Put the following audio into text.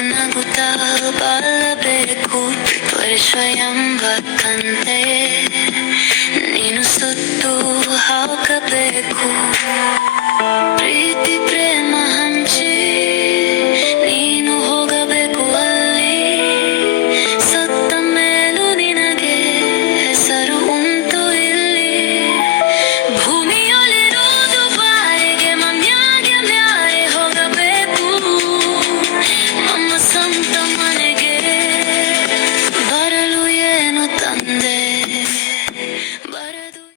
ನಗು ನಗುತ್ತಾ ಬಾಳಬೇಕು ಸ್ವಯಂ ಎಂಬ ಕಂತೆ ನೀನು ಸುತ್ತು ಹಾಕಬೇಕು.